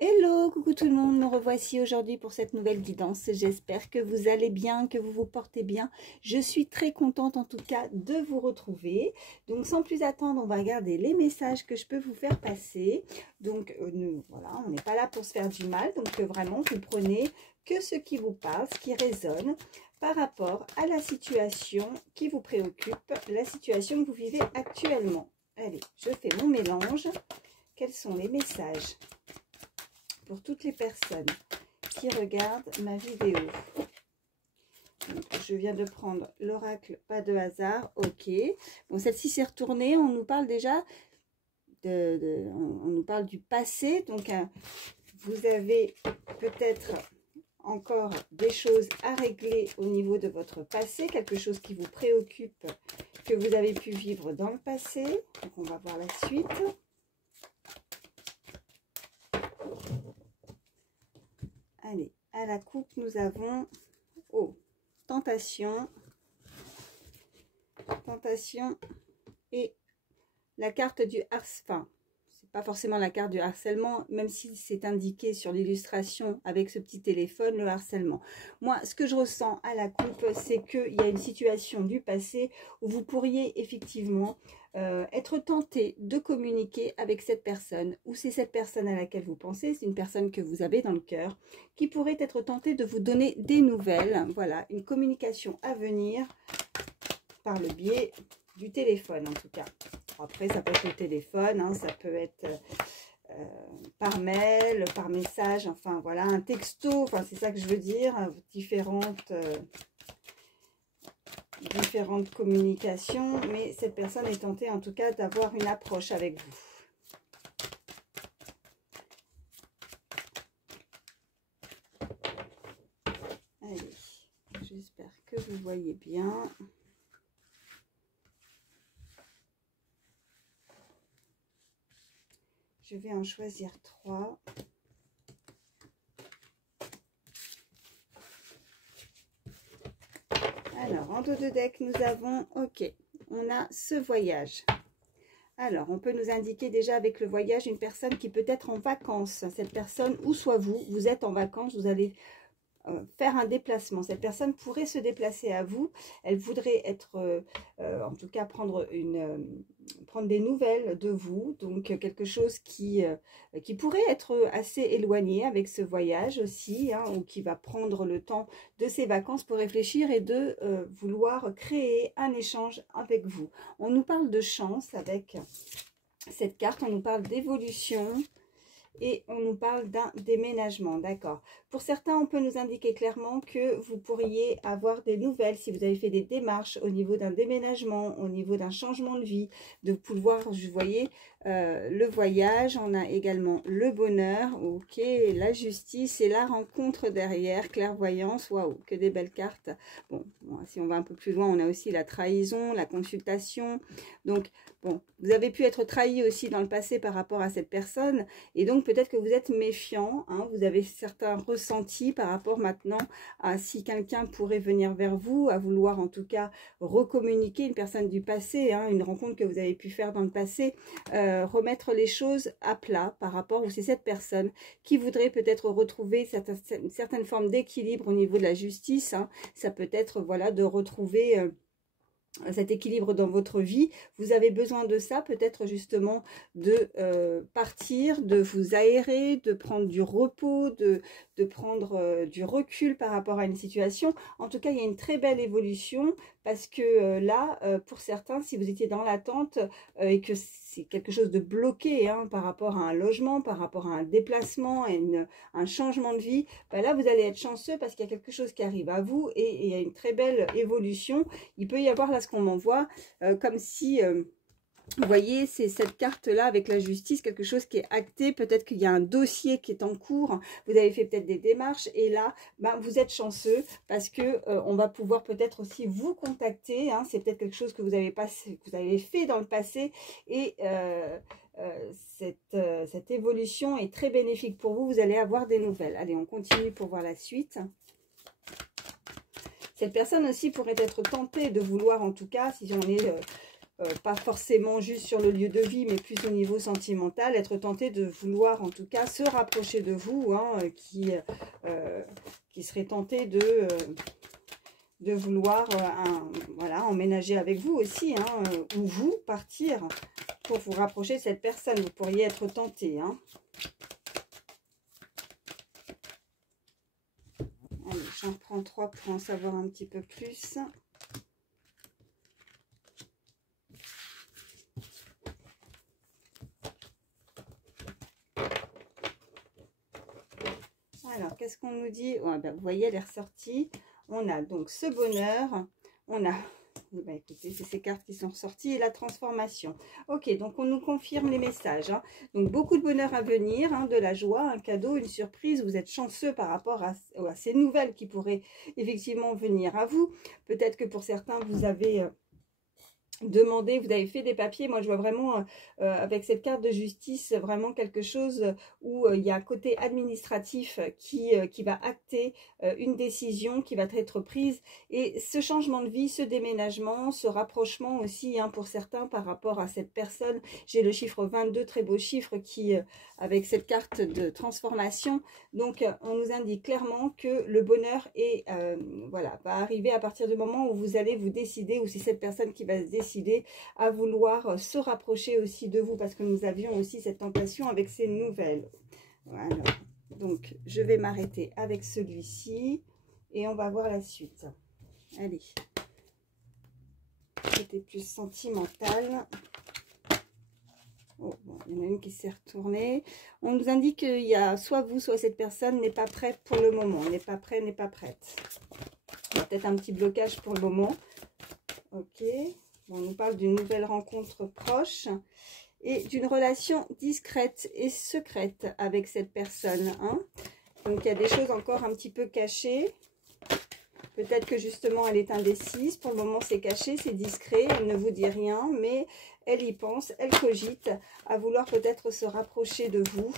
Hello, coucou tout le monde, nous revoici aujourd'hui pour cette nouvelle guidance. J'espère que vous allez bien, que vous vous portez bien. Je suis très contente en tout cas de vous retrouver. Donc sans plus attendre, on va regarder les messages que je peux vous faire passer. Donc voilà, on n'est pas là pour se faire du mal. Donc vraiment, vous prenez que ce qui vous parle, ce qui résonne par rapport à la situation qui vous préoccupe, la situation que vous vivez actuellement. Allez, je fais mon mélange. Quels sont les messages pour toutes les personnes qui regardent ma vidéo? Donc, je viens de prendre l'oracle, pas de hasard, ok. Bon, celle-ci s'est retournée, on nous parle déjà, on nous parle du passé, donc vous avez peut-être encore des choses à régler au niveau de votre passé, quelque chose qui vous préoccupe, que vous avez pu vivre dans le passé. Donc, on va voir la suite. Allez, à la coupe, nous avons tentation et la carte du harcèlement. C'est pas forcément la carte du harcèlement, même si c'est indiqué sur l'illustration avec ce petit téléphone, le harcèlement. Moi, ce que je ressens à la coupe, c'est qu'il y a une situation du passé où vous pourriez effectivement être tenté de communiquer avec cette personne, ou c'est cette personne à laquelle vous pensez, c'est une personne que vous avez dans le cœur, qui pourrait être tentée de vous donner des nouvelles. Voilà, une communication à venir par le biais du téléphone en tout cas. Après, ça peut être au téléphone, hein, ça peut être par mail, par message, enfin voilà, un texto, enfin c'est ça que je veux dire, différentes communications, mais cette personne est tentée en tout cas d'avoir une approche avec vous. Allez, j'espère que vous voyez bien. Je vais en choisir 3. Alors, en dos de deck, nous avons, ok, on a ce voyage. Alors, on peut nous indiquer déjà avec le voyage une personne qui peut être en vacances. Cette personne, ou soit vous êtes en vacances, vous allez faire un déplacement. Cette personne pourrait se déplacer à vous. Elle voudrait être, en tout cas, prendre des nouvelles de vous. Donc, quelque chose qui pourrait être assez éloigné avec ce voyage aussi, hein, ou qui va prendre le temps de ses vacances pour réfléchir et de vouloir créer un échange avec vous. On nous parle de chance avec cette carte. On nous parle d'évolution. Et on nous parle d'un déménagement, d'accord. Pour certains, on peut nous indiquer clairement que vous pourriez avoir des nouvelles si vous avez fait des démarches au niveau d'un déménagement, au niveau d'un changement de vie, de pouvoir, vous voyez, le voyage. On a également le bonheur, ok, la justice et la rencontre derrière, clairvoyance, waouh, que des belles cartes. Bon, si on va un peu plus loin, on a aussi la trahison, la consultation. Donc, bon, vous avez pu être trahi aussi dans le passé par rapport à cette personne et donc peut-être que vous êtes méfiant, hein, vous avez certains ressentis par rapport maintenant à si quelqu'un pourrait venir vers vous, à vouloir en tout cas recommuniquer, une personne du passé, hein, une rencontre que vous avez pu faire dans le passé, remettre les choses à plat par rapport où c'est cette personne qui voudrait peut-être retrouver une certaine forme d'équilibre au niveau de la justice, hein. Ça peut être voilà de retrouver cet équilibre dans votre vie. Vous avez besoin de ça, peut-être justement de partir, de vous aérer, de prendre du repos, de prendre du recul par rapport à une situation. En tout cas, il y a une très belle évolution parce que là, pour certains, si vous étiez dans l'attente et que c'est quelque chose de bloqué, hein, par rapport à un logement, par rapport à un déplacement, à un changement de vie, ben là, vous allez être chanceux parce qu'il y a quelque chose qui arrive à vous et il y a une très belle évolution. Il peut y avoir là ce qu'on m'envoie, comme si... vous voyez, c'est cette carte-là avec la justice, quelque chose qui est acté. Peut-être qu'il y a un dossier qui est en cours. Vous avez fait peut-être des démarches et là, ben, vous êtes chanceux parce que on va pouvoir peut-être aussi vous contacter. Hein. C'est peut-être quelque chose que vous avez fait dans le passé et cette évolution est très bénéfique pour vous. Vous allez avoir des nouvelles. Allez, on continue pour voir la suite. Cette personne aussi pourrait être tentée de vouloir, en tout cas, si on est pas forcément juste sur le lieu de vie, mais plus au niveau sentimental, être tenté de vouloir en tout cas se rapprocher de vous, hein, qui serait tenté de vouloir voilà, emménager avec vous aussi, hein, ou vous partir pour vous rapprocher de cette personne. Vous pourriez être tenté. Hein. Allez, j'en prends 3 pour en savoir un petit peu plus. Alors, qu'est-ce qu'on nous dit? Ouais, ben, vous voyez, elle est ressortie. On a donc ce bonheur. On a, ben, écoutez, c'est ces cartes qui sont ressorties et la transformation. Ok, donc on nous confirme les messages. Hein. Donc, beaucoup de bonheur à venir, hein, de la joie, un cadeau, une surprise. Vous êtes chanceux par rapport à ces nouvelles qui pourraient effectivement venir à vous. Peut-être que pour certains, vous avez... demandez, vous avez fait des papiers. Moi je vois vraiment avec cette carte de justice vraiment quelque chose où il y a un côté administratif qui va acter une décision qui va être prise, et ce changement de vie, ce déménagement, ce rapprochement aussi, hein, pour certains par rapport à cette personne. J'ai le chiffre 22, très beau chiffre, qui avec cette carte de transformation, donc on nous indique clairement que le bonheur est voilà, va arriver à partir du moment où vous allez vous décider, ou c'est cette personne qui va se décider à vouloir se rapprocher aussi de vous, parce que nous avions aussi cette tentation avec ces nouvelles. Voilà, donc je vais m'arrêter avec celui-ci et on va voir la suite. Allez, c'était plus sentimental. Oh, bon, il y en a une qui s'est retournée. On nous indique qu'il y a soit vous, soit cette personne n'est pas prête pour le moment. N'est pas prêt, n'est pas prête. Il y a peut-être un petit blocage pour le moment. Ok. On nous parle d'une nouvelle rencontre proche et d'une relation discrète et secrète avec cette personne. Hein. Donc, il y a des choses encore un petit peu cachées. Peut-être que justement, elle est indécise. Pour le moment, c'est caché, c'est discret. Elle ne vous dit rien, mais elle y pense, elle cogite à vouloir peut-être se rapprocher de vous.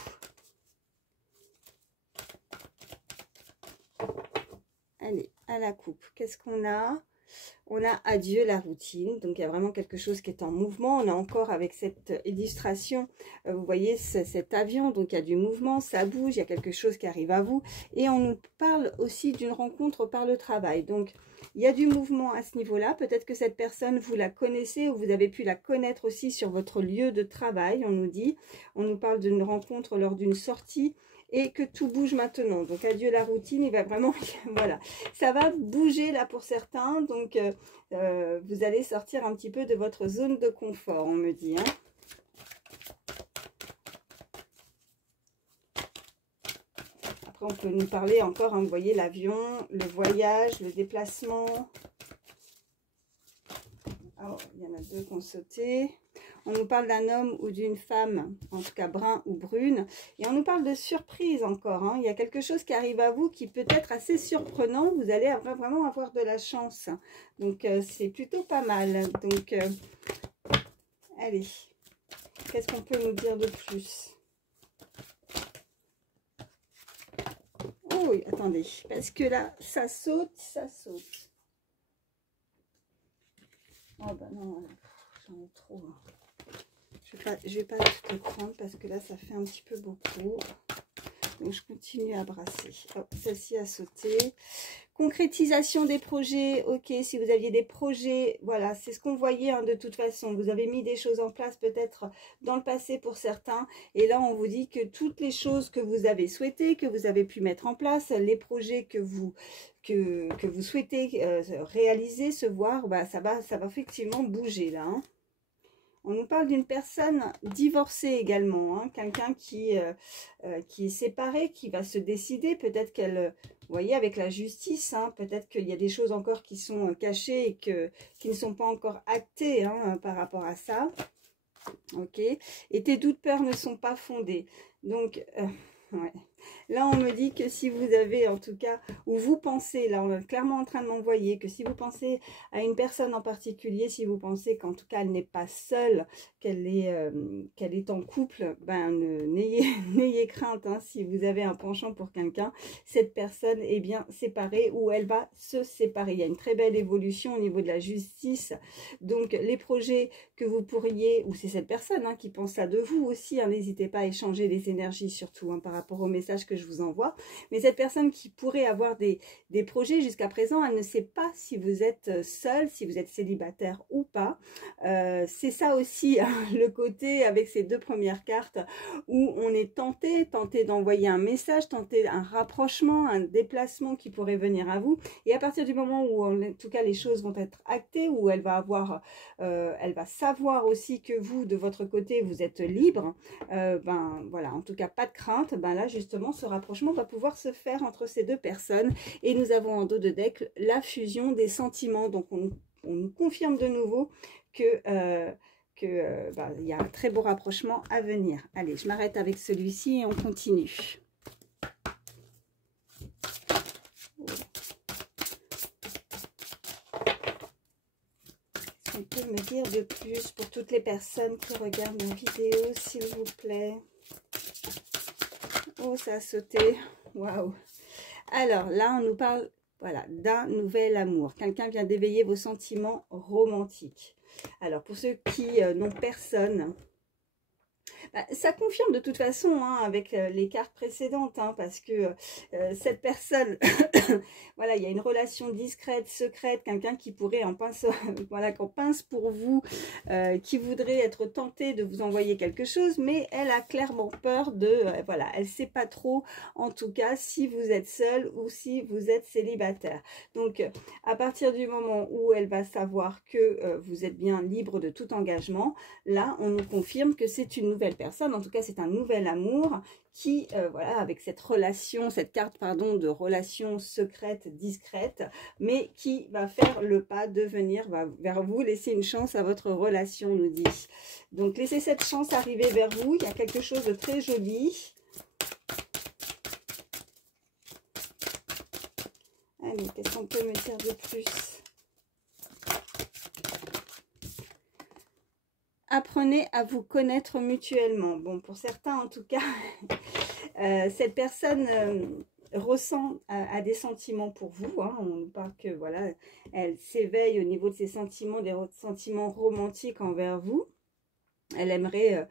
Allez, à la coupe. Qu'est-ce qu'on a ? On a adieu la routine, donc il y a vraiment quelque chose qui est en mouvement. On a encore avec cette illustration, vous voyez cet avion, donc il y a du mouvement, ça bouge, il y a quelque chose qui arrive à vous. Et on nous parle aussi d'une rencontre par le travail. Donc il y a du mouvement à ce niveau-là. Peut-être que cette personne, vous la connaissez ou vous avez pu la connaître aussi sur votre lieu de travail, on nous dit. On nous parle d'une rencontre lors d'une sortie. Et que tout bouge maintenant. Donc, adieu la routine, il va vraiment... voilà, ça va bouger là pour certains. Donc, vous allez sortir un petit peu de votre zone de confort, on me dit. Hein. Après, on peut nous parler encore, hein, vous voyez, l'avion, le voyage, le déplacement. Oh, il y en a deux qui ont sauté. On nous parle d'un homme ou d'une femme, en tout cas brun ou brune. Et on nous parle de surprise encore. Hein. Il y a quelque chose qui arrive à vous qui peut être assez surprenant. Vous allez vraiment avoir de la chance. Donc, c'est plutôt pas mal. Donc, allez. Qu'est-ce qu'on peut nous dire de plus? Oh oui, attendez. Parce que là, ça saute, ça saute. Oh bah non, j'en ai trop. Je vais pas tout prendre parce que là, ça fait un petit peu beaucoup. Donc, je continue à brasser. Oh, celle-ci a sauté. Concrétisation des projets. Ok, si vous aviez des projets, voilà, c'est ce qu'on voyait hein, de toute façon. Vous avez mis des choses en place peut-être dans le passé pour certains. Et là, on vous dit que toutes les choses que vous avez souhaitées, que vous avez pu mettre en place, les projets que vous souhaitez réaliser, se voir, bah, ça va effectivement bouger là. Hein. On nous parle d'une personne divorcée également, hein, quelqu'un qui est séparé, qui va se décider, peut-être qu'elle, vous voyez, avec la justice, hein, peut-être qu'il y a des choses encore qui sont cachées et qui ne sont pas encore actées hein, par rapport à ça. Ok. Et tes doutes, peurs ne sont pas fondés. Donc, ouais. Là, on me dit que si vous avez, en tout cas, ou vous pensez, là, on est clairement en train de m'envoyer, que si vous pensez à une personne en particulier, si vous pensez qu'en tout cas, elle n'est pas seule, qu'elle est en couple, ben, n'ayez crainte, hein, si vous avez un penchant pour quelqu'un, cette personne est bien séparée ou elle va se séparer. Il y a une très belle évolution au niveau de la justice. Donc, les projets que vous pourriez, ou c'est cette personne hein, qui pense ça de vous aussi, hein, n'hésitez pas à échanger les énergies surtout hein, par rapport au message que je vous envoie. Mais cette personne qui pourrait avoir des projets jusqu'à présent, elle ne sait pas si vous êtes seul, si vous êtes célibataire ou pas. C'est ça aussi, hein, le côté avec ces deux premières cartes où on est tenté d'envoyer un message, tenté un rapprochement, un déplacement qui pourrait venir à vous. Et à partir du moment où, en tout cas, les choses vont être actées, où elle va savoir aussi que vous, de votre côté, vous êtes libre, ben voilà, en tout cas, pas de crainte. Ben là, justement, ce rapprochement va pouvoir se faire entre ces deux personnes. Et nous avons en dos de deck la fusion des sentiments. Donc, on nous confirme de nouveau que il y a un très beau rapprochement à venir. Allez, je m'arrête avec celui-ci et on continue. Qu'est-ce qu'on peut me dire de plus pour toutes les personnes qui regardent ma vidéo, s'il vous plaît? Oh, ça a sauté. Waouh! Alors, là, on nous parle voilà, d'un nouvel amour. Quelqu'un vient d'éveiller vos sentiments romantiques. Alors, pour ceux qui n'ont personne, bah, ça confirme de toute façon hein, avec les cartes précédentes, hein, parce que cette personne, voilà, il y a une relation discrète, secrète, quelqu'un qui pourrait en pince, voilà, qu'on pince pour vous, qui voudrait être tenté de vous envoyer quelque chose, mais elle a clairement peur de, voilà, elle ne sait pas trop, en tout cas, si vous êtes seul ou si vous êtes célibataire. Donc, à partir du moment où elle va savoir que vous êtes bien libre de tout engagement, là, on nous confirme que c'est une nouvelle personne, en tout cas c'est un nouvel amour qui, voilà, avec cette relation, cette carte, pardon, de relation secrète, discrète, mais qui va faire le pas de venir vers vous, laisser une chance à votre relation, nous dit. Donc laissez cette chance arriver vers vous, il y a quelque chose de très joli. Allez, qu'est-ce qu'on peut me dire de plus ? Apprenez à vous connaître mutuellement. Bon, pour certains, en tout cas, cette personne ressent à des sentiments pour vous. Hein. On nous parle que, voilà, elle s'éveille au niveau de ses sentiments, des sentiments romantiques envers vous. Elle aimerait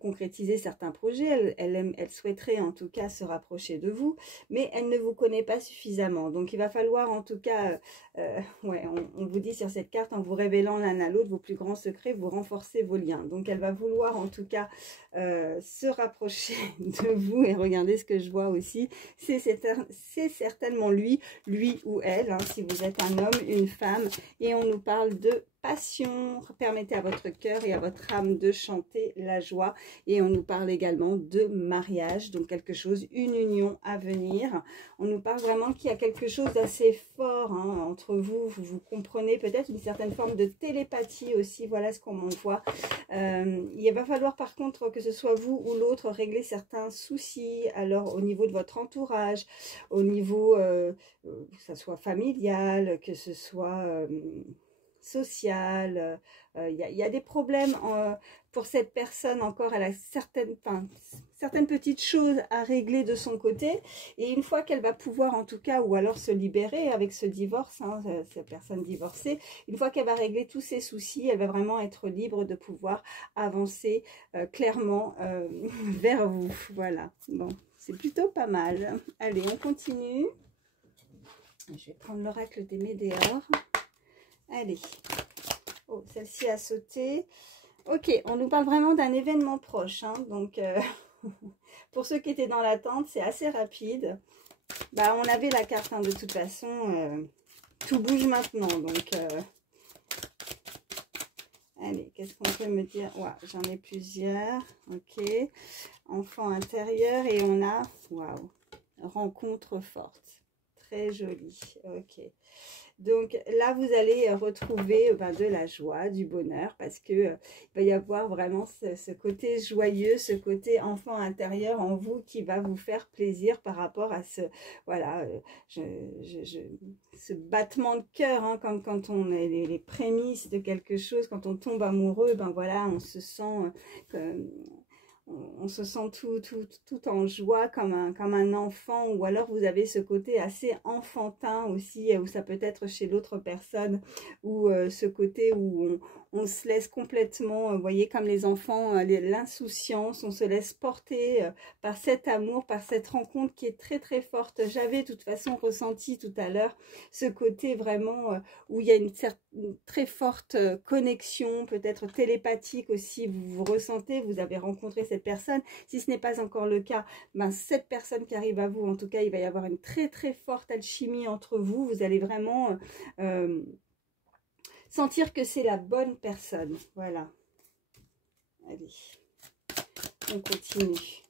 concrétiser certains projets, elle souhaiterait en tout cas se rapprocher de vous, mais elle ne vous connaît pas suffisamment. Donc il va falloir en tout cas, ouais, on vous dit sur cette carte, en vous révélant l'un à l'autre vos plus grands secrets, vous renforcez vos liens. Donc elle va vouloir en tout cas se rapprocher de vous, et regardez ce que je vois aussi, c'est certainement lui ou elle, hein, si vous êtes un homme, une femme, et on nous parle de passion, permettez à votre cœur et à votre âme de chanter la joie. Et on nous parle également de mariage, donc quelque chose, une union à venir. On nous parle vraiment qu'il y a quelque chose d'assez fort hein, entre vous. Vous comprenez peut-être une certaine forme de télépathie aussi, voilà ce qu'on m'envoie. Il va falloir par contre que ce soit vous ou l'autre régler certains soucis, alors au niveau de votre entourage, au niveau que ce soit familial, que ce soit social, il y a des problèmes pour cette personne encore, elle a certaines petites choses à régler de son côté, et une fois qu'elle va pouvoir en tout cas, ou alors se libérer avec ce divorce, hein, cette personne divorcée, une fois qu'elle va régler tous ses soucis, elle va vraiment être libre de pouvoir avancer clairement vers vous, voilà, bon, c'est plutôt pas mal. Allez, on continue, je vais prendre l'oracle des Médéors. Allez, oh, celle-ci a sauté. Ok, on nous parle vraiment d'un événement proche. Hein, donc, pour ceux qui étaient dans l'attente, c'est assez rapide. Bah, on avait la carte, hein, de toute façon. Tout bouge maintenant. Donc, allez, qu'est-ce qu'on peut me dire? Ouais, j'en ai plusieurs. Ok, enfant intérieur. Et on a, waouh, rencontre forte. très joli. Ok. Donc là, vous allez retrouver de la joie, du bonheur, parce que il va y avoir vraiment ce côté joyeux, ce côté enfant intérieur en vous qui va vous faire plaisir par rapport à ce, voilà, ce battement de cœur, hein, comme quand on est les prémices de quelque chose, quand on tombe amoureux, ben voilà, on se sent on se sent tout en joie comme un enfant, ou alors vous avez ce côté assez enfantin aussi, où ça peut être chez l'autre personne, ou ce côté où on se laisse complètement, vous voyez, comme les enfants, l'insouciance, on se laisse porter par cet amour, par cette rencontre qui est très très forte. J'avais de toute façon ressenti tout à l'heure ce côté vraiment où il y a une très forte connexion, peut-être télépathique aussi, vous ressentez, vous avez rencontré cette personne. Si ce n'est pas encore le cas, ben cette personne qui arrive à vous, en tout cas, il va y avoir une très très forte alchimie entre vous. Vous allez vraiment sentir que c'est la bonne personne. Voilà. Allez, on continue.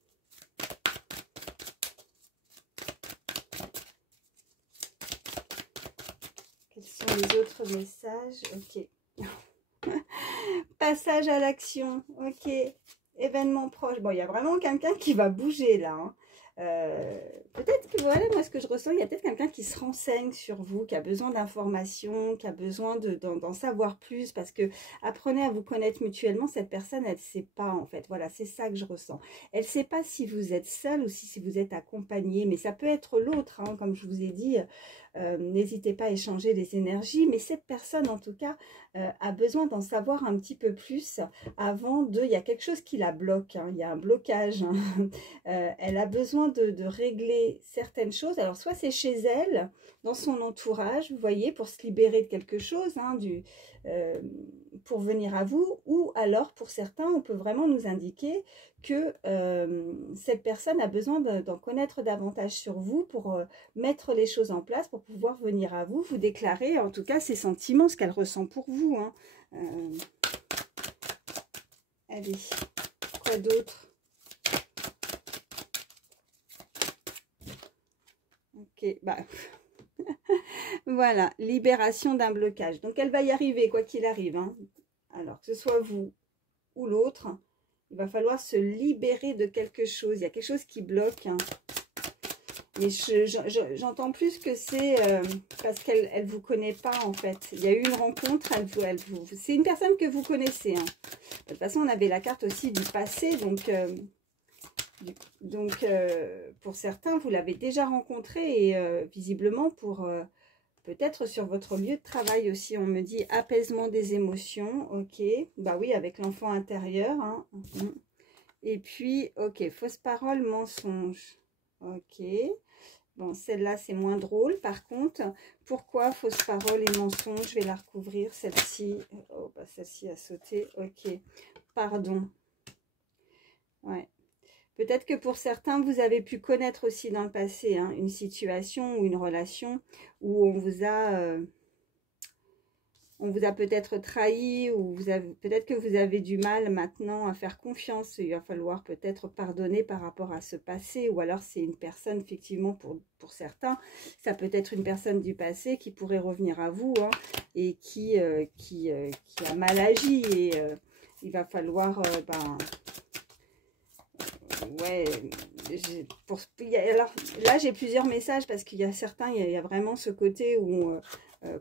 Quels sont les autres messages? Ok. Passage à l'action. Ok. Événement proche. Bon, il y a vraiment quelqu'un qui va bouger là. Hein. Peut-être que, voilà, moi ce que je ressens, il y a peut-être quelqu'un qui se renseigne sur vous, qui a besoin d'informations, qui a besoin d'en savoir plus, parce que apprenez à vous connaître mutuellement. Cette personne, elle ne sait pas en fait. Voilà, c'est ça que je ressens. Elle ne sait pas si vous êtes seul ou si vous êtes accompagné, mais ça peut être l'autre, hein, comme je vous ai dit. N'hésitez pas à échanger les énergies, mais cette personne en tout cas a besoin d'en savoir un petit peu plus avant de... Il y a quelque chose qui la bloque, hein, il y a un blocage. Hein. Elle a besoin de régler certaines choses. Alors soit c'est chez elle, dans son entourage, vous voyez, pour se libérer de quelque chose, hein, pour venir à vous, ou alors pour certains, on peut vraiment nous indiquer que cette personne a besoin d'en connaître davantage sur vous pour mettre les choses en place, pour pouvoir venir à vous, vous déclarer en tout cas ses sentiments, ce qu'elle ressent pour vous. Hein. Allez, quoi d'autre? Ok, bah... Voilà, libération d'un blocage. Donc, elle va y arriver, quoi qu'il arrive. Hein. Alors, que ce soit vous ou l'autre, il va falloir se libérer de quelque chose. Il y a quelque chose qui bloque. Hein. Mais j'entends plus que c'est parce qu'elle ne vous connaît pas, en fait. Il y a eu une rencontre, c'est une personne que vous connaissez. Hein. De toute façon, on avait la carte aussi du passé, donc pour certains, vous l'avez déjà rencontré et visiblement pour... peut-être sur votre lieu de travail aussi, on me dit apaisement des émotions, ok. Bah oui, avec l'enfant intérieur. Hein. Et puis, ok, fausse parole, mensonge. Ok. Bon, celle-là, c'est moins drôle. Par contre, pourquoi fausse parole et mensonge? Je vais la recouvrir, celle-ci. Oh, bah celle-ci a sauté. Ok. Pardon. Ouais. Peut-être que pour certains, vous avez pu connaître aussi dans le passé hein, une situation ou une relation où on vous a peut-être trahi, ou peut-être que vous avez du mal maintenant à faire confiance. Il va falloir peut-être pardonner par rapport à ce passé, ou alors c'est une personne, effectivement, pour certains, ça peut être une personne du passé qui pourrait revenir à vous hein, et qui a mal agi, et il va falloir... ouais, alors là j'ai plusieurs messages parce qu'il y a certains, il y a vraiment ce côté où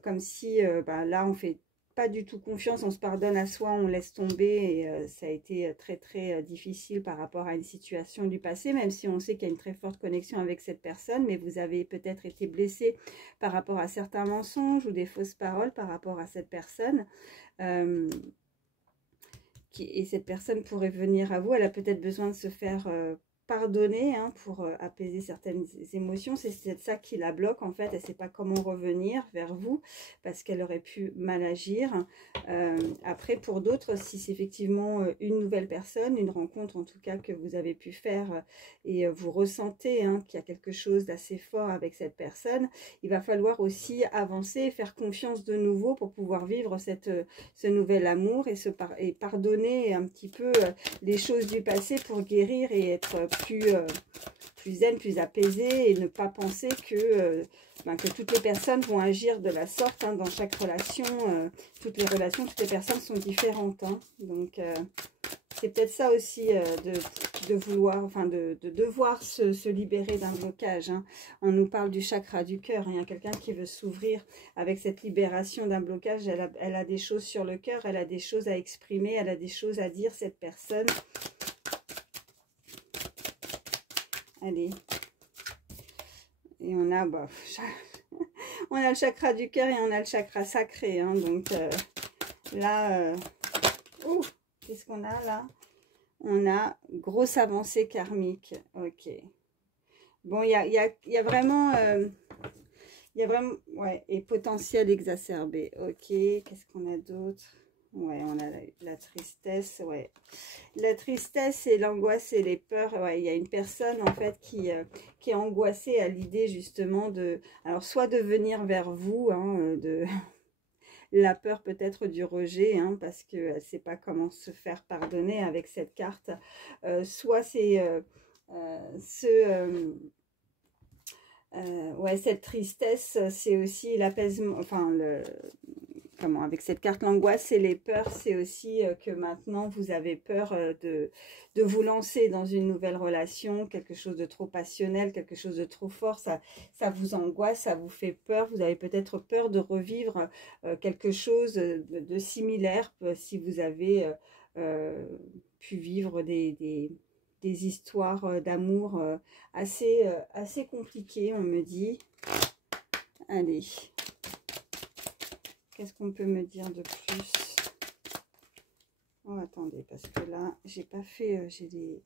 comme si là on fait pas du tout confiance, on se pardonne à soi, on laisse tomber, et ça a été très très difficile par rapport à une situation du passé, même si on sait qu'il y a une très forte connexion avec cette personne, mais vous avez peut-être été blessé par rapport à certains mensonges ou des fausses paroles par rapport à cette personne. Et cette personne pourrait venir à vous, elle a peut-être besoin de se faire pardonner hein, pour apaiser certaines émotions. C'est ça qui la bloque en fait, elle ne sait pas comment revenir vers vous parce qu'elle aurait pu mal agir. Après pour d'autres, si c'est effectivement une nouvelle personne, une rencontre en tout cas que vous avez pu faire et vous ressentez hein, qu'il y a quelque chose d'assez fort avec cette personne, il va falloir aussi avancer et faire confiance de nouveau pour pouvoir vivre ce nouvel amour et pardonner un petit peu les choses du passé pour guérir et être plus zen, plus apaisé, et ne pas penser que toutes les personnes vont agir de la sorte, hein, dans chaque relation. Toutes les relations, toutes les personnes sont différentes, hein. Donc c'est peut-être ça aussi, de vouloir, enfin de devoir se libérer d'un blocage, hein. On nous parle du chakra du cœur, il y a quelqu'un qui veut s'ouvrir avec cette libération d'un blocage. Elle a des choses sur le cœur, elle a des choses à exprimer, elle a des choses à dire, cette personne. Allez. Et on a, on a le chakra du cœur et on a le chakra sacré, hein. Donc là, qu'est-ce qu'on a là? On a grosse avancée karmique. Ok. Bon, il y a vraiment... ouais, et potentiel exacerbé. Ok, qu'est-ce qu'on a d'autre? Ouais, on a la tristesse, ouais. La tristesse et l'angoisse et les peurs, ouais, il y a une personne en fait qui est angoissée à l'idée justement de... Alors, soit de venir vers vous, hein, de... La peur peut-être du rejet, hein, parce qu'elle ne sait pas comment se faire pardonner avec cette carte. Soit c'est ouais, cette tristesse, c'est aussi l'apaisement, enfin, avec cette carte, l'angoisse et les peurs, c'est aussi que maintenant vous avez peur de vous lancer dans une nouvelle relation, quelque chose de trop passionnel, quelque chose de trop fort, ça vous angoisse, ça vous fait peur, vous avez peut-être peur de revivre quelque chose de similaire, si vous avez pu vivre des histoires d'amour assez compliquées, on me dit. Allez. Qu'est-ce qu'on peut me dire de plus? Oh, attendez, parce que là, j'ai pas fait... j'ai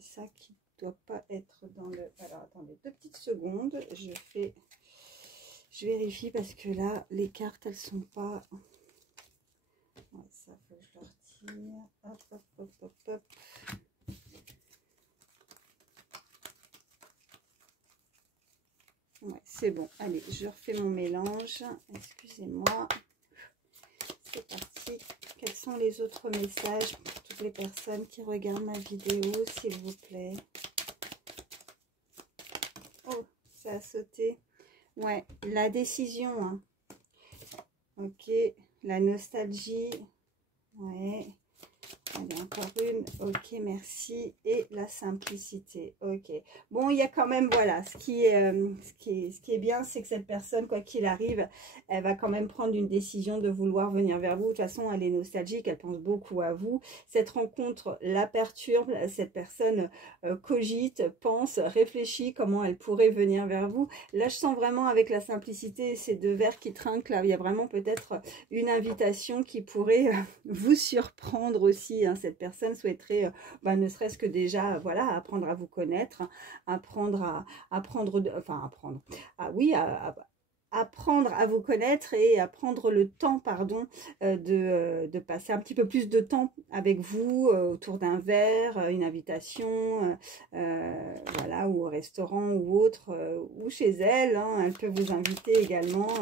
ça qui doit pas être dans le... Alors, attendez, 2 petites secondes. Je vérifie parce que là, les cartes, elles sont pas... Ouais, ça, faut que je le retire. Hop, hop, hop, hop, hop. Ouais, c'est bon. Allez, je refais mon mélange. Excusez-moi. C'est parti. Quels sont les autres messages pour toutes les personnes qui regardent ma vidéo, s'il vous plaît? Oh, ça a sauté. Ouais, la décision, hein. Ok, la nostalgie. Ouais. Allez, encore une. Ok, merci. Et la simplicité. Ok. Bon, il y a quand même, voilà, ce qui est bien, c'est que cette personne, quoi qu'il arrive, elle va quand même prendre une décision de vouloir venir vers vous. De toute façon, elle est nostalgique, elle pense beaucoup à vous. Cette rencontre la perturbe. Cette personne cogite, pense, réfléchit comment elle pourrait venir vers vous. Là, je sens vraiment avec la simplicité, ces 2 verres qui trinquent, là, il y a vraiment peut-être une invitation qui pourrait vous surprendre aussi, hein. Cette personne souhaiterait, ne serait-ce que déjà, voilà, apprendre à vous connaître, apprendre à vous connaître et à prendre le temps, pardon, de passer un petit peu plus de temps avec vous, autour d'un verre, une invitation, voilà, ou au restaurant ou autre, ou chez elle, hein, elle peut vous inviter également,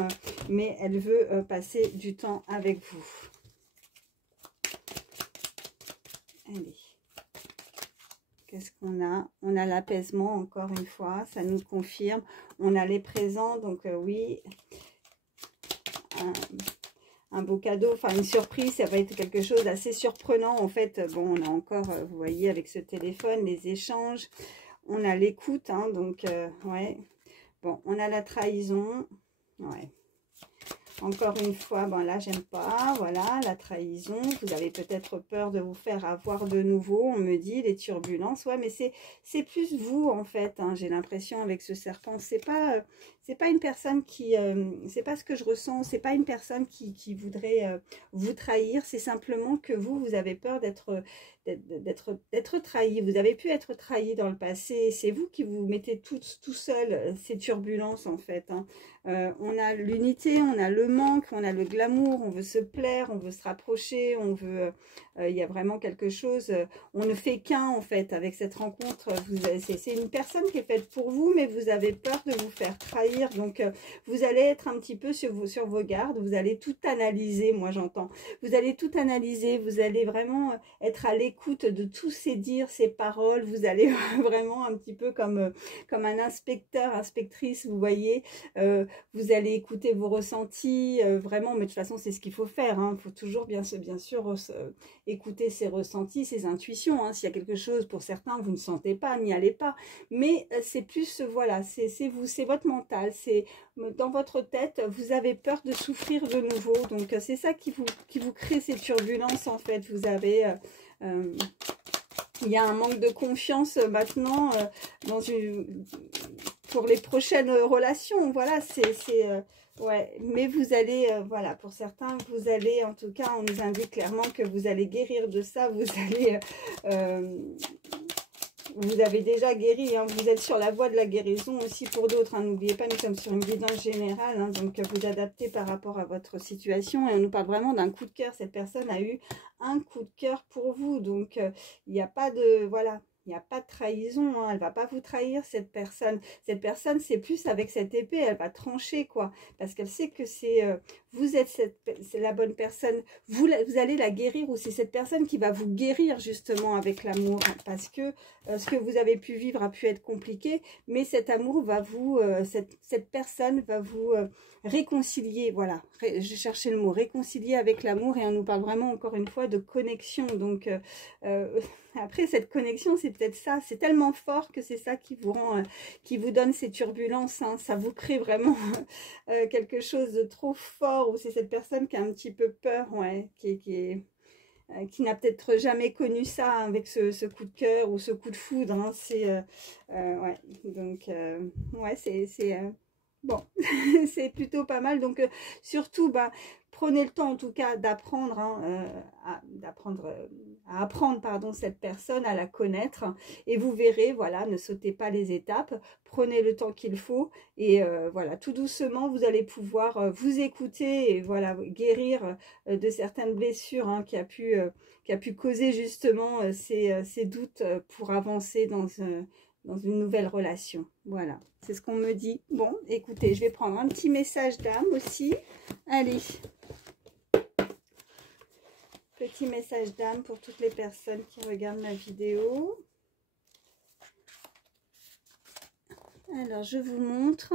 mais elle veut passer du temps avec vous. Allez. Qu'est-ce qu'on a? On a l'apaisement, encore une fois, ça nous confirme. On a les présents, donc oui, un beau cadeau, enfin une surprise, ça va être quelque chose d'assez surprenant. En fait, bon, on a encore, vous voyez, avec ce téléphone, les échanges, on a l'écoute, hein, donc, ouais. Bon, on a la trahison, ouais. Encore une fois, bon là, j'aime pas, voilà, la trahison. Vous avez peut-être peur de vous faire avoir de nouveau, on me dit, les turbulences. Ouais, mais c'est plus vous, en fait, hein, j'ai l'impression, avec ce serpent. C'est pas une personne qui... c'est pas ce que je ressens, c'est pas une personne qui voudrait vous trahir. C'est simplement que vous avez peur d'être trahi. Vous avez pu être trahi dans le passé. C'est vous qui vous mettez tout seul ces turbulences, en fait, hein. On a l'unité, on a le manque, on a le glamour, on veut se plaire, on veut se rapprocher, on veut... il y a vraiment quelque chose... on ne fait qu'un, en fait, avec cette rencontre. C'est une personne qui est faite pour vous, mais vous avez peur de vous faire trahir. Donc, vous allez être un petit peu sur vos gardes. Vous allez tout analyser, moi, j'entends. Vous allez tout analyser. Vous allez vraiment être à l'écoute l'écoute de tous ces dires, ces paroles. Vous allez vraiment un petit peu comme un inspecteur, inspectrice, vous voyez. Vous allez écouter vos ressentis, vraiment, mais de toute façon, c'est ce qu'il faut faire. Il faut toujours, bien sûr, écouter ses ressentis, ses intuitions. S'il y a quelque chose, pour certains, vous ne sentez pas, n'y allez pas. Mais c'est plus, voilà, c'est vous, c'est votre mental, c'est dans votre tête, vous avez peur de souffrir de nouveau. Donc, c'est ça qui vous crée ces turbulences, en fait. Vous avez... il y a un manque de confiance maintenant pour les prochaines relations. Voilà, ouais, mais vous allez, voilà, pour certains, vous allez, en tout cas, on nous indique clairement que vous allez guérir de ça. Vous allez... vous avez déjà guéri, vous êtes sur la voie de la guérison aussi pour d'autres. N'oubliez pas, nous sommes sur une guidance générale, donc vous adaptez par rapport à votre situation. Et on nous parle vraiment d'un coup de cœur. Cette personne a eu un coup de cœur pour vous. Donc, il n'y a pas de... Voilà. Il n'y a pas de trahison, elle ne va pas vous trahir, cette personne. Cette personne, c'est plus avec cette épée, elle va trancher, quoi. Parce qu'elle sait que vous êtes c'est la bonne personne. Vous allez la guérir, ou c'est cette personne qui va vous guérir, justement, avec l'amour. Parce que ce que vous avez pu vivre a pu être compliqué, mais cet amour va vous... cette personne va vous réconcilier, voilà. Je cherchais le mot, réconcilier avec l'amour, et on nous parle vraiment, encore une fois, de connexion. Donc... après, cette connexion, c'est peut-être ça. C'est tellement fort que c'est ça qui vous rend, qui vous donne ces turbulences. Ça vous crée vraiment quelque chose de trop fort. Ou c'est cette personne qui a un petit peu peur, ouais, qui n'a peut-être jamais connu ça avec ce coup de cœur ou ce coup de foudre. Ouais. Donc, ouais, c'est bon, c'est plutôt pas mal. Donc, surtout, prenez le temps, en tout cas, d'apprendre, à apprendre, pardon, cette personne, à la connaître. Et vous verrez, voilà, ne sautez pas les étapes. Prenez le temps qu'il faut. Et voilà, tout doucement, vous allez pouvoir vous écouter et voilà, guérir de certaines blessures qui a pu causer justement ces doutes pour avancer dans une nouvelle relation. Voilà, c'est ce qu'on me dit. Bon, écoutez, je vais prendre un petit message d'âme aussi. Allez. Petit message d'âme pour toutes les personnes qui regardent ma vidéo. Alors, je vous montre.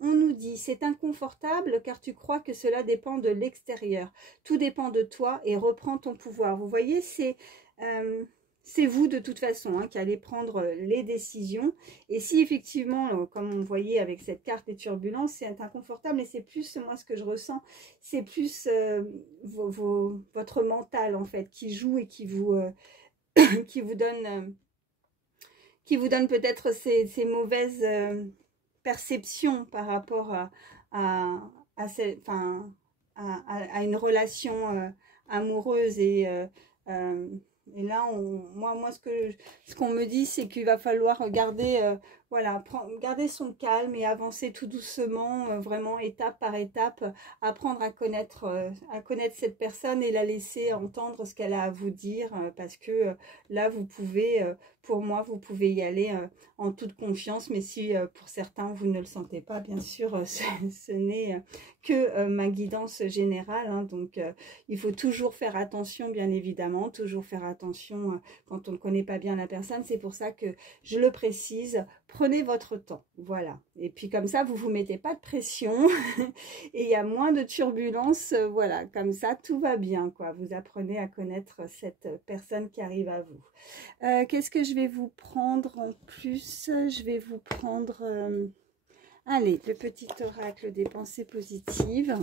On nous dit, c'est inconfortable car tu crois que cela dépend de l'extérieur. Tout dépend de toi et reprends ton pouvoir. Vous voyez, c'est vous de toute façon qui allez prendre les décisions. Et si effectivement, comme on voyait avec cette carte des turbulences, c'est inconfortable, mais c'est plus, moi ce que je ressens, c'est plus votre mental en fait qui joue et qui vous, qui vous donne peut-être ces mauvaises perceptions par rapport à une relation amoureuse. Et là, moi ce qu'on me dit, c'est qu'il va falloir garder, voilà, garder son calme et avancer tout doucement, vraiment étape par étape, apprendre à connaître cette personne et la laisser entendre ce qu'elle a à vous dire, parce que là, vous pouvez, pour moi, vous pouvez y aller en toute confiance, mais si pour certains, vous ne le sentez pas, bien sûr, ce n'est que ma guidance générale, donc il faut toujours faire attention, bien évidemment, toujours faire attention quand on ne connaît pas bien la personne. C'est pour ça que je le précise, prenez votre temps, voilà. Et puis comme ça, vous ne vous mettez pas de pression et il y a moins de turbulences, voilà. Comme ça, tout va bien, quoi. Vous apprenez à connaître cette personne qui arrive à vous. Qu'est-ce que je vais vous prendre en plus? Je vais vous prendre... allez, le petit oracle des pensées positives.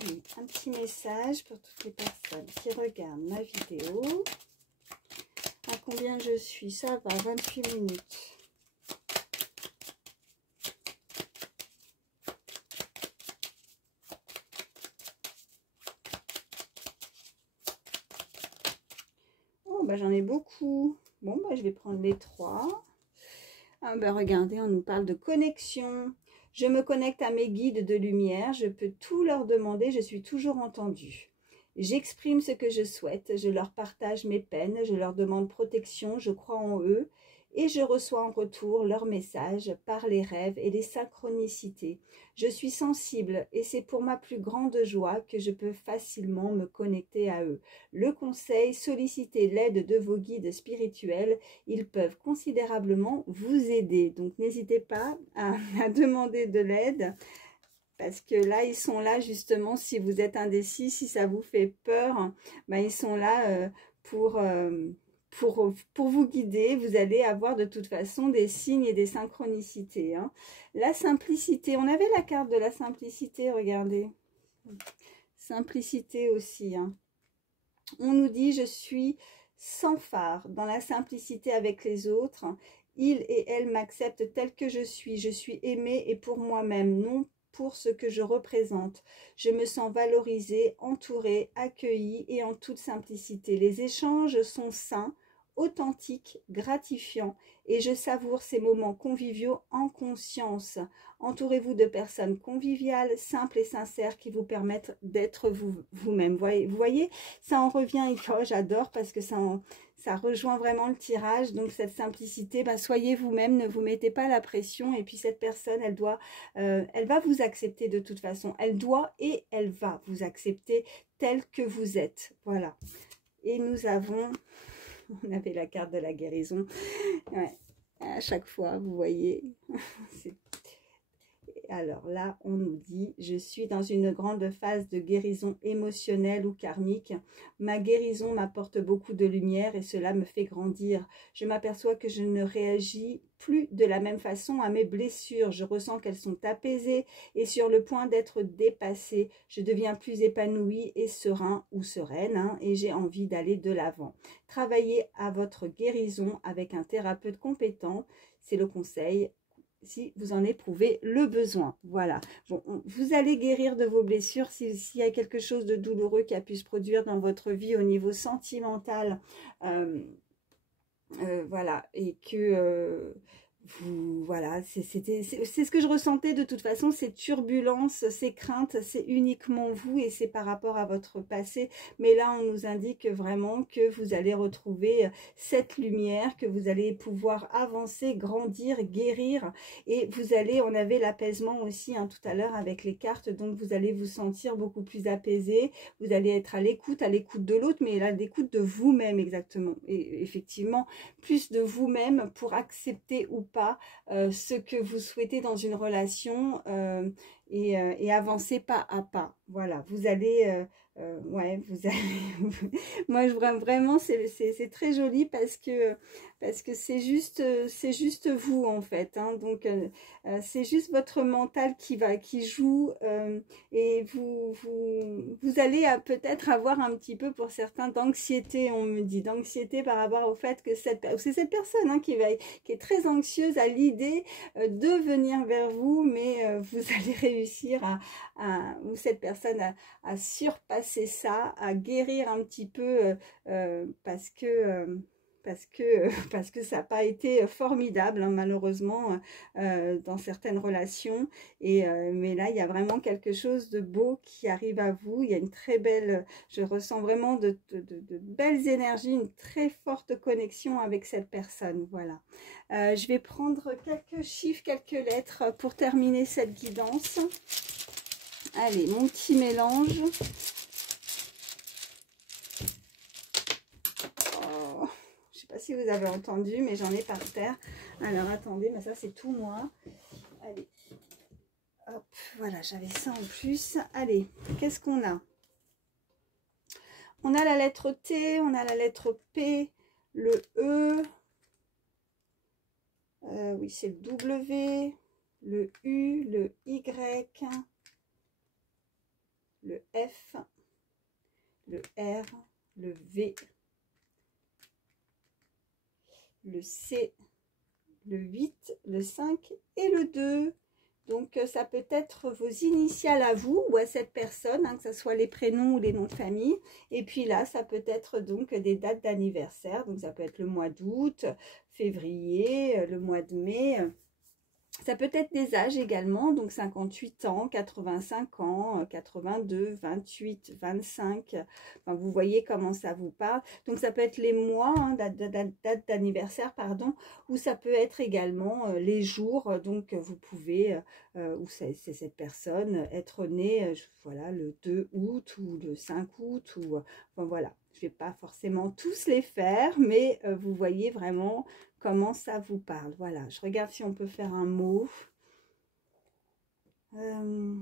Allez, un petit message pour toutes les personnes qui regardent ma vidéo. À combien je suis? Ça va, 28 minutes. Oh, j'en ai beaucoup. Bon, je vais prendre les 3. Ah, regardez, on nous parle de connexion. Je me connecte à mes guides de lumière. Je peux tout leur demander. Je suis toujours entendue. J'exprime ce que je souhaite. Je leur partage mes peines. Je leur demande protection. Je crois en eux. et je reçois en retour leurs messages par les rêves et les synchronicités. Je suis sensible et c'est pour ma plus grande joie que je peux facilement me connecter à eux. Le conseil, sollicitez l'aide de vos guides spirituels, ils peuvent considérablement vous aider. Donc n'hésitez pas à demander de l'aide. Parce que là, ils sont là justement, si vous êtes indécis, si ça vous fait peur, ben, ils sont là pour vous guider. Vous allez avoir de toute façon des signes et des synchronicités. Hein. La simplicité, on avait la carte de la simplicité, regardez. Simplicité aussi. Hein. On nous dit, je suis sans phare, dans la simplicité avec les autres. Il et elle m'acceptent tel que je suis aimée et pour moi-même, non pour ce que je représente. Je me sens valorisée, entourée, accueillie et en toute simplicité. Les échanges sont sains, authentiques, gratifiants et je savoure ces moments conviviaux en conscience. Entourez-vous de personnes conviviales, simples et sincères qui vous permettent d'être vous-même. Vous voyez, ça en revient, oh, j'adore parce que ça rejoint vraiment le tirage. Donc cette simplicité, ben, soyez vous-même, ne vous mettez pas la pression. Et puis cette personne, elle va vous accepter de toute façon. Elle doit et elle va vous accepter tel que vous êtes. Voilà. Et nous avons, on avait la carte de la guérison. Ouais. À chaque fois, vous voyez, alors là, on nous dit, je suis dans une grande phase de guérison émotionnelle ou karmique. Ma guérison m'apporte beaucoup de lumière et cela me fait grandir. Je m'aperçois que je ne réagis plus de la même façon à mes blessures. Je ressens qu'elles sont apaisées et sur le point d'être dépassées. Je deviens plus épanouie et serein ou sereine hein, et j'ai envie d'aller de l'avant. Travaillez à votre guérison avec un thérapeute compétent. C'est le conseil. Si vous en éprouvez le besoin. Voilà. Bon, vous allez guérir de vos blessures s'il y a quelque chose de douloureux qui a pu se produire dans votre vie au niveau sentimental. Voilà. Et que voilà, c'est ce que je ressentais de toute façon, ces turbulences, ces craintes, c'est uniquement vous et c'est par rapport à votre passé. Mais là, on nous indique vraiment que vous allez retrouver cette lumière, que vous allez pouvoir avancer, grandir, guérir. Et vous allez, on avait l'apaisement aussi hein, tout à l'heure avec les cartes, donc vous allez vous sentir beaucoup plus apaisé. Vous allez être à l'écoute de l'autre, mais à l'écoute de vous-même exactement. Et effectivement, plus de vous-même pour accepter ou pas ce que vous souhaitez dans une relation et avancer pas à pas. Voilà, vous allez, ouais, vous allez. Moi, vraiment, c'est très joli parce que c'est juste vous en fait. Hein, donc, c'est juste votre mental qui joue et vous allez peut-être avoir un petit peu pour certains d'anxiété. On me dit d'anxiété par rapport au fait que c'est cette personne hein, qui est très anxieuse à l'idée de venir vers vous, mais vous allez réussir ou cette personne à surpasser ça, à guérir un petit peu parce que ça n'a pas été formidable hein, malheureusement dans certaines relations mais là il y a vraiment quelque chose de beau qui arrive à vous. Il y a une très belle, je ressens vraiment de belles énergies, une très forte connexion avec cette personne. Voilà, je vais prendre quelques chiffres, quelques lettres pour terminer cette guidance. Allez, mon petit mélange. Oh, je ne sais pas si vous avez entendu, mais j'en ai par terre. Alors, attendez, mais ça, c'est tout moi. Allez. Hop, voilà, j'avais ça en plus. Allez, qu'est-ce qu'on a? On a la lettre T, on a la lettre P, le E. Oui, c'est le W, le U, le Y, le F, le R, le V, le C, le 8, le 5 et le 2. Donc, ça peut être vos initiales à vous ou à cette personne, hein, que ce soit les prénoms ou les noms de famille. Et puis là, ça peut être donc des dates d'anniversaire. Donc, ça peut être le mois d'août, février, le mois de mai. Ça peut être des âges également, donc 58 ans, 85 ans, 82, 28, 25. Enfin, vous voyez comment ça vous parle. Donc ça peut être les mois, hein, date d'anniversaire, pardon, ou ça peut être également les jours. Donc vous pouvez, ou c'est cette personne, être née, voilà, le 2 août ou le 5 août. Ou, enfin voilà, je ne vais pas forcément tous les faire, mais vous voyez vraiment comment ça vous parle. Voilà, je regarde si on peut faire un mot. Je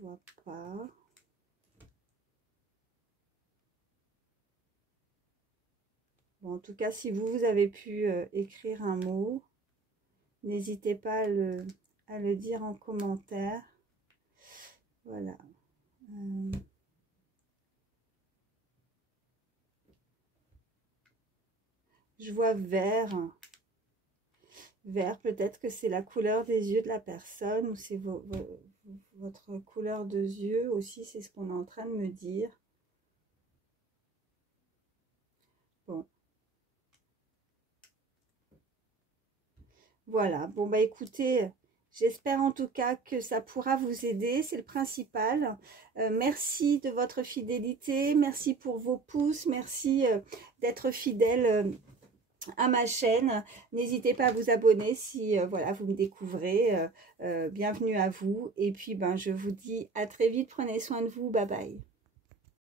vois pas. Bon, en tout cas, si vous avez pu écrire un mot, n'hésitez pas à le dire en commentaire. Voilà. Je vois vert. Vert, peut-être que c'est la couleur des yeux de la personne ou c'est votre couleur de yeux aussi, c'est ce qu'on est en train de me dire. Bon. Voilà, bon bah écoutez, j'espère en tout cas que ça pourra vous aider, c'est le principal. Merci de votre fidélité, merci pour vos pouces, merci d'être fidèle à ma chaîne. N'hésitez pas à vous abonner si voilà, vous me découvrez. Bienvenue à vous et puis ben, je vous dis à très vite, prenez soin de vous, bye bye.